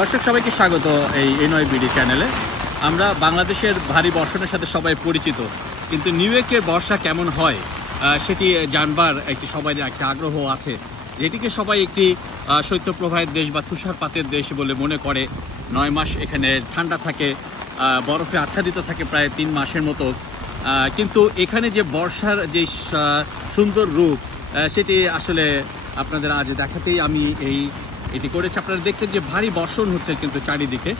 দর্শক, সবাইকে স্বাগত এই এনয় বিডি চ্যানেলে আমরা বাংলাদেশের ভারী বর্ষণের সাথে সবাই পরিচিত, কিন্তু নিউ ইয়র্কের বর্ষা কেমন হয় সেটি জানবার একটি সবাই একটা আগ্রহ আছে, যেটিকে সবাই একটি শৈত্যপ্রবাহের দেশ বা তুষারপাতের দেশ বলে মনে করে। নয় মাস এখানে ঠান্ডা থাকে বরফে আচ্ছাদিত থাকে প্রায় তিন মাসের মতো। কিন্তু এখানে যে বর্ষার যে সুন্দর রূপ সেটি আসলে আপনাদের আজ দেখাতেই আমি এই এটি করেছে। আপনারা দেখছেন যে ভারী বর্ষণ হচ্ছে কিন্তু চারিদিকে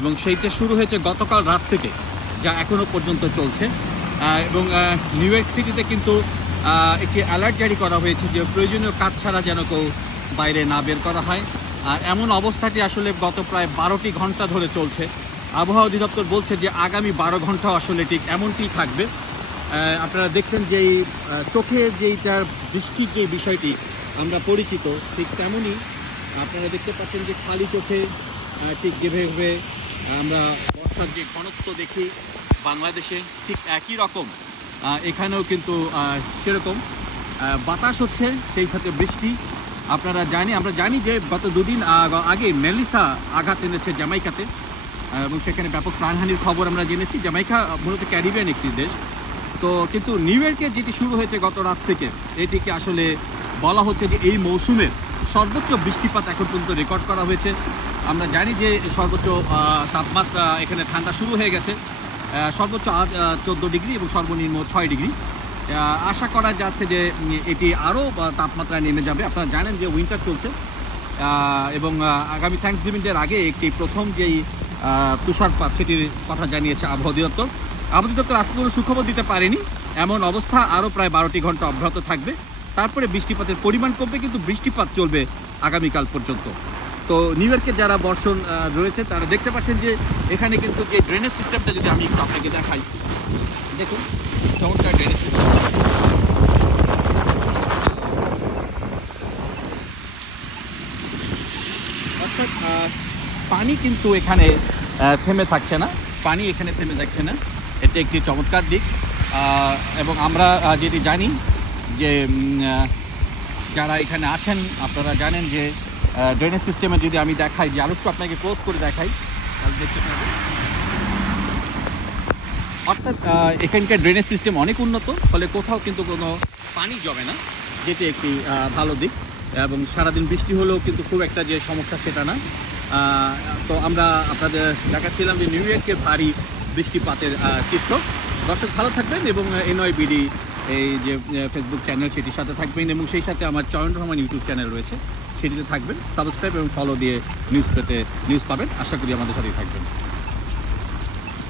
এবং সেইটা শুরু হয়েছে গতকাল রাত থেকে, যা এখনও পর্যন্ত চলছে। এবং নিউ ইয়র্ক সিটিতে কিন্তু একটি অ্যালার্ট জারি করা হয়েছে যে প্রয়োজনীয় কাজ ছাড়া যেন কেউ বাইরে না বের করা হয়। আর এমন অবস্থাটি আসলে গত প্রায় বারোটি ঘণ্টা ধরে চলছে। আবহাওয়া অধিদপ্তর বলছে যে আগামী বারো ঘণ্টা আসলে ঠিক এমনটি থাকবে। আপনারা দেখছেন যে চোখে যেইটার বৃষ্টির যে বিষয়টি আমরা পরিচিত, ঠিক তেমনই আপনারা দেখতে পাচ্ছেন যে খালি চোখে ঠিক যেভাবে আমরা বর্ষার যে ঘনত্ব দেখি বাংলাদেশে, ঠিক একই রকম। এখানেও কিন্তু সেরকম। বাতাস হচ্ছে, সেই সাথে বৃষ্টি। আপনারা জানি, আমরা জানি যে গত দুদিন আগে মেলিসা আঘাত এনেছে জামাইকাতে এবং সেখানে ব্যাপক প্রাণহানির খবর আমরা জেনেছি। জামাইকা মূলত ক্যারিবিয়ান একটি দেশ। তো কিন্তু নিউ ইয়র্কে যেটি শুরু হয়েছে গত রাত থেকে, এটিকে আসলে বলা হচ্ছে যে এই মৌসুমের সর্বোচ্চ বৃষ্টিপাত এখন পর্যন্ত রেকর্ড করা হয়েছে। আমরা জানি যে সর্বোচ্চ তাপমাত্রা এখানে ঠান্ডা শুরু হয়ে গেছে। সর্বোচ্চ আজ চোদ্দ ডিগ্রি এবং সর্বনিম্ন ছয় ডিগ্রি। আশা করা যাচ্ছে যে এটি আরও তাপমাত্রা নেমে যাবে। আপনারা জানেন যে উইন্টার চলছে। এবং আগামী থ্যাংকস গিভিংয়ের আগে একটি প্রথম যেই তুষারপাত, সেটির কথা জানিয়েছে আবহাওয়া অধিদপ্তর। আবহাওয়া অধিদপ্তর আজকে কোনো সুখবর দিতে পারেনি। এমন অবস্থা আরও প্রায় বারোটি ঘণ্টা অব্যাহত থাকবে। তারপরে বৃষ্টিপাতের পরিমাণ কমবে, কিন্তু বৃষ্টিপাত চলবে আগামীকাল পর্যন্ত। তো নিউ ইয়র্কে যারা বর্ষণ রয়েছে, তারা দেখতে পাচ্ছেন যে এখানে কিন্তু যে ড্রেনেজ সিস্টেমটা যদি আমি আপনাকে দেখাই। দেখুন, চমৎকার ড্রেনেজ সিস্টেম অর্থাৎ পানি কিন্তু এখানে থেমে থাকছে না। পানি এখানে থেমে থাকছে না। এটা একটি চমৎকার দিক। এবং আমরা যেটি জানি যে যারা এখানে আছেন, আপনারা জানেন যে ড্রেনেজ সিস্টেমে যদি আমি দেখাই, যে আরও একটু আপনাকে ক্লোজ করে দেখাই, তাহলে দেখতে পাবেন। অর্থাৎ এখানকার ড্রেনেজ সিস্টেম অনেক উন্নত, ফলে কোথাও কিন্তু কোনো পানি জমে না, যেটি একটি ভালো দিক। এবং সারাদিন বৃষ্টি হলেও কিন্তু খুব একটা যে সমস্যা সেটা না। তো আমরা আপনাদের দেখাচ্ছিলাম যে নিউ ইয়র্কের ভারী বৃষ্টিপাতের চিত্র। দর্শক ভালো থাকবেন এবং এনওয়াই বিডি এই যে ফেসবুক চ্যানেল সেটির সাথে থাকবেন এবং সেই সাথে আমার চয়ন রহমান ইউটিউব চ্যানেল রয়েছে, সেটিতে থাকবেন। সাবস্ক্রাইব এবং ফলো দিয়ে নিউজ পেতে নিউজ পাবেন। আশা করি আমাদের সাথেই থাকবেন।